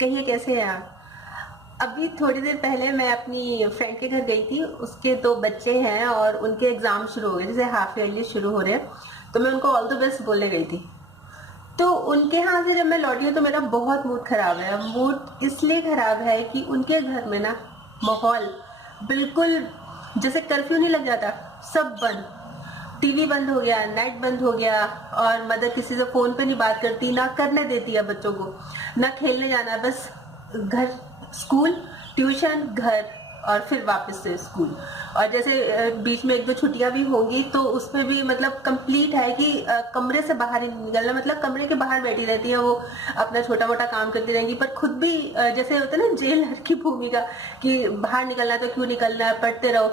कहिए कैसे हैं आप? अभी थोड़ी देर पहले मैं अपनी फ्रेंड के घर गई थी। उसके 2 बच्चे हैं और उनके एग्ज़ाम शुरू हो गए, जैसे हाफ ईयरली शुरू हो रहे हैं। तो मैं उनको ऑल द बेस्ट बोलने गई थी। तो उनके यहाँ से जब मैं लौटी हूँ तो मेरा बहुत मूड खराब है। मूड इसलिए खराब है कि उनके घर में ना माहौल बिल्कुल जैसे कर्फ्यू नहीं लग जाता, सब बंद। टीवी बंद हो गया, नेट बंद हो गया और मदर किसी से फोन पे नहीं बात करती, ना करने देती है बच्चों को, ना खेलने जाना, बस घर, स्कूल, ट्यूशन, घर और फिर वापस से स्कूल। और जैसे बीच में 1-2 छुट्टियां भी होंगी तो उसमें भी मतलब कंप्लीट है कि कमरे से बाहर ही नहीं निकलना, मतलब कमरे के बाहर बैठी रहती है वो, अपना छोटा मोटा काम करती रहेंगी, पर खुद भी जैसे होता है ना जेलर की भूमिका कि बाहर निकलना है तो क्यों निकलना है, पढ़ते रहो।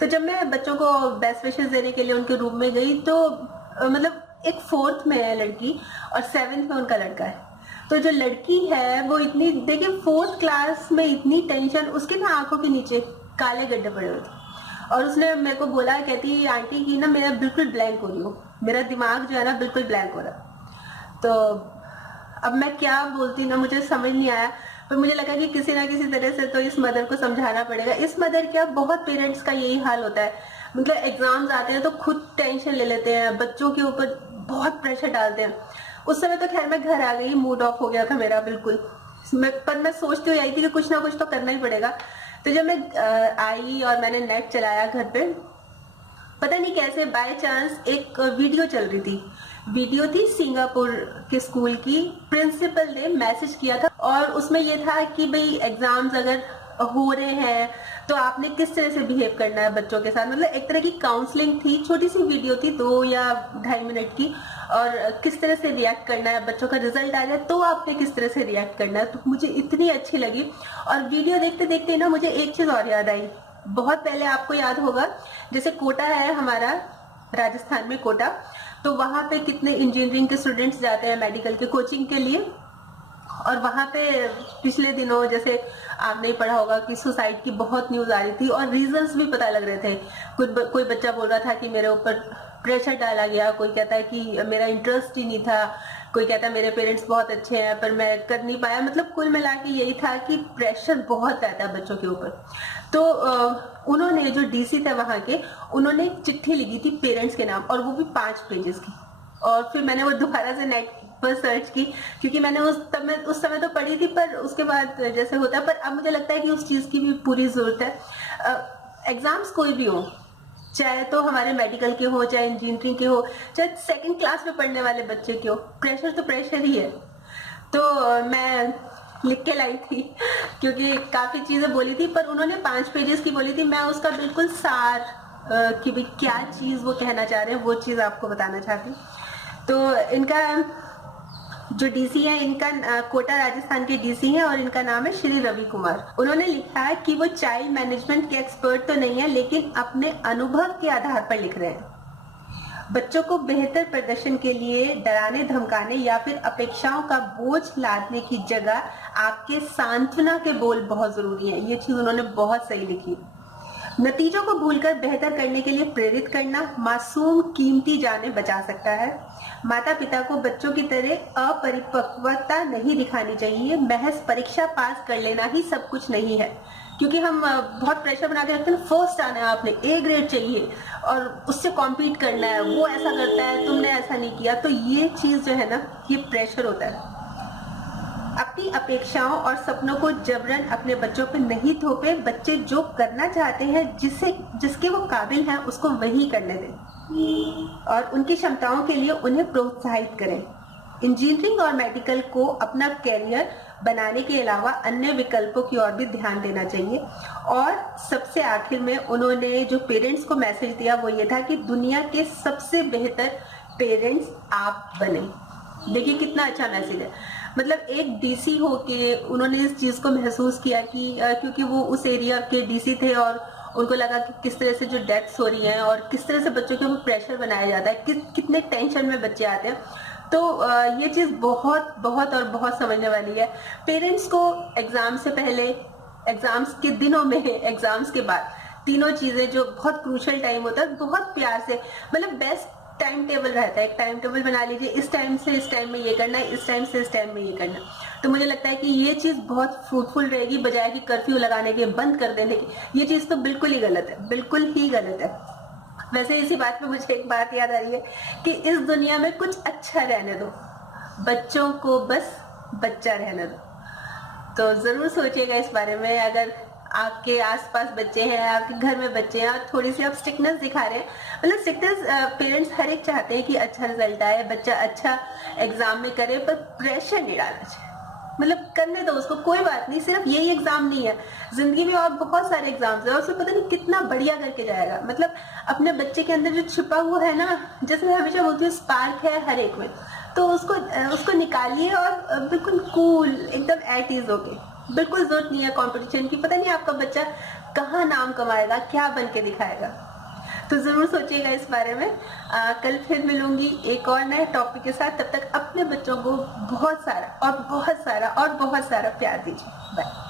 तो जब मैं बच्चों को बेस्ट विशेस देने के लिए उनके रूम में गई तो मतलब एक 4th में है लड़की और 7th में उनका लड़का है। तो जो लड़की है वो इतनी, देखिए 4th क्लास में इतनी टेंशन, उसके ना आंखों के नीचे काले गड्ढे पड़े हुए थे। और उसने मेरे को बोला, कहती आंटी की ना मेरा बिल्कुल ब्लैंक हो रही हो, मेरा दिमाग जो है ना बिल्कुल ब्लैंक हो रहा। तो अब मैं क्या बोलती ना, मुझे समझ नहीं आया। पर मुझे लगा कि किसी ना किसी तरह से तो इस मदर को समझाना पड़ेगा। इस मदर क्या, बहुत पेरेंट्स का यही हाल होता है, मतलब एग्जाम्स आते हैं तो खुद टेंशन ले लेते हैं, बच्चों के ऊपर बहुत प्रेशर डालते हैं। उस समय तो खैर मैं घर आ गई, मूड ऑफ हो गया था मेरा बिल्कुल। पर मैं सोचती हुई आई थी कि कुछ ना कुछ तो करना ही पड़ेगा। तो जब मैं आई और मैंने नेट चलाया घर पे, पता नहीं कैसे बाय चांस एक वीडियो चल रही थी। वीडियो थी सिंगापुर के स्कूल की, प्रिंसिपल ने मैसेज किया था और उसमें ये था कि भाई एग्जाम्स अगर हो रहे हैं तो आपने किस तरह से बिहेव करना है बच्चों के साथ, मतलब एक तरह की काउंसलिंग थी। छोटी सी वीडियो थी, 2 या 2.5 मिनट की, और किस तरह से रिएक्ट करना है, बच्चों का रिजल्ट आ जाए तो आपने किस तरह से रिएक्ट करना है। तो मुझे इतनी अच्छी लगी। और वीडियो देखते देखते ना मुझे एक चीज और याद आई। बहुत पहले आपको याद होगा, जैसे कोटा है हमारा, राजस्थान में कोटा, तो वहां पे कितने इंजीनियरिंग के स्टूडेंट्स जाते हैं मेडिकल के कोचिंग के लिए। और वहां पे पिछले दिनों जैसे आपने ही पढ़ा होगा कि सुसाइड की बहुत न्यूज आ रही थी और रीजंस भी पता लग रहे थे। कोई बच्चा बोल रहा था कि मेरे ऊपर प्रेशर डाला गया, कोई कहता है कि मेरा इंटरेस्ट ही नहीं था, कोई कहता है मेरे पेरेंट्स बहुत अच्छे हैं पर मैं कर नहीं पाया। मतलब कुल मिला के यही था कि प्रेशर बहुत रहता है बच्चों के ऊपर। तो उन्होंने, जो डीसी थे वहां के, उन्होंने एक चिट्ठी लिखी थी पेरेंट्स के नाम, और वो भी 5 पेजेस की। और फिर मैंने वो दोबारा से नेट पर सर्च की, क्योंकि मैंने उस समय तो पढ़ी थी, पर उसके बाद जैसे होता है, पर अब मुझे लगता है कि उस चीज की भी पूरी जरूरत है। एग्जाम्स कोई भी हो, चाहे तो हमारे मेडिकल के हो, चाहे इंजीनियरिंग के हो, चाहे 2nd क्लास में पढ़ने वाले बच्चे के हो, प्रेशर तो प्रेशर ही है। तो मैं लिख के लाई थी क्योंकि काफी चीजें बोली थी, पर उन्होंने 5 पेजेस की बोली थी। मैं उसका बिल्कुल सार कि भाई क्या चीज वो कहना चाह रहे हैं वो चीज आपको बताना चाहती। तो इनका जो डीसी है, इनका कोटा राजस्थान के डीसी हैं और इनका नाम है श्री रवि कुमार। उन्होंने लिखा है कि वो चाइल्ड मैनेजमेंट के एक्सपर्ट तो नहीं है, लेकिन अपने अनुभव के आधार पर लिख रहे हैं। बच्चों को बेहतर प्रदर्शन के लिए डराने धमकाने या फिर अपेक्षाओं का बोझ लादने की जगह आपके सांत्वना के बोल बहुत जरूरी है। ये चीज उन्होंने बहुत सही लिखी। नतीजों को भूलकर बेहतर करने के लिए प्रेरित करना मासूम कीमती जानें बचा सकता है। माता पिता को बच्चों की तरह अपरिपक्वता नहीं दिखानी चाहिए। महज परीक्षा पास कर लेना ही सब कुछ नहीं है, क्योंकि हम बहुत प्रेशर बना के रखते हैं, फर्स्ट आना है, आपने A ग्रेड चाहिए और उससे कॉम्पीट करना है, वो ऐसा करता है, तुमने ऐसा नहीं किया। तो ये चीज जो है ना, ये प्रेशर होता है। अपनी अपेक्षाओं और सपनों को जबरन अपने बच्चों पर नहीं थोपे। बच्चे जो करना चाहते हैं, जिसके वो काबिल हैं, उसको वही करने दें और उनकी क्षमताओं के लिए उन्हें प्रोत्साहित करें। इंजीनियरिंग और मेडिकल को अपना कैरियर बनाने के अलावा अन्य विकल्पों की ओर भी ध्यान देना चाहिए। और सबसे आखिर में उन्होंने जो पेरेंट्स को मैसेज दिया वो ये था कि दुनिया के सबसे बेहतर पेरेंट्स आप बने। देखिए कितना अच्छा मैसेज है। मतलब एक डीसी होके उन्होंने इस चीज को महसूस किया कि क्योंकि वो उस एरिया के डीसी थे और उनको लगा कि किस तरह से जो डेथ्स हो रही हैं और किस तरह से बच्चों के ऊपर प्रेशर बनाया जाता है, कितने टेंशन में बच्चे आते हैं। तो ये चीज बहुत बहुत और बहुत समझने वाली है। पेरेंट्स को एग्जाम से पहले, एग्जाम्स के दिनों में, एग्जाम्स के बाद, तीनों चीजें जो बहुत क्रूशियल टाइम होता है, बहुत प्यार से, मतलब बेस्ट टाइम टेबल रहता है। एक टाइम टेबल बना लीजिए, इस टाइम से इस टाइम में ये करना है, इस टाइम से इस टाइम में ये करना है। तो मुझे लगता है कि ये चीज़ बहुत फ्रूटफुल रहेगी बजाय कि कर्फ्यू लगाने के, बंद कर देने की। ये चीज़ तो बिल्कुल ही गलत है, बिल्कुल ही गलत है। वैसे इसी बात पे मुझे एक बात याद आ रही है कि इस दुनिया में कुछ अच्छा रहने दो, बच्चों को बस बच्चा रहने दो। तो ज़रूर सोचिएगा इस बारे में। अगर आपके आसपास बच्चे हैं, आपके घर में बच्चे हैं और थोड़ी सी आप स्ट्रिक्टनेस दिखा रहे हैं, मतलब स्ट्रिक्टनेस पेरेंट्स हर एक चाहते हैं कि अच्छा रिजल्ट आए, बच्चा अच्छा एग्जाम में करे, पर प्रेशर नहीं डालना चाहिए। मतलब करने दो उसको, कोई बात नहीं, सिर्फ यही एग्जाम नहीं है, जिंदगी में और बहुत सारे एग्जाम्स है और उसको पता नहीं कितना बढ़िया करके जाएगा। मतलब अपने बच्चे के अंदर जो छिपा हुआ है ना, जैसे मैं हमेशा बोलती हूँ, स्पार्क है हर एक में, तो उसको निकालिए और बिल्कुल कूल एकदम एट ईज होके। बिल्कुल जरूरत नहीं है कंपटीशन की, पता नहीं आपका बच्चा कहाँ नाम कमाएगा, क्या बन के दिखाएगा। तो जरूर सोचिएगा इस बारे में। कल फिर मिलूंगी एक और नए टॉपिक के साथ। तब तक अपने बच्चों को बहुत सारा और बहुत सारा और बहुत सारा प्यार दीजिए। बाय।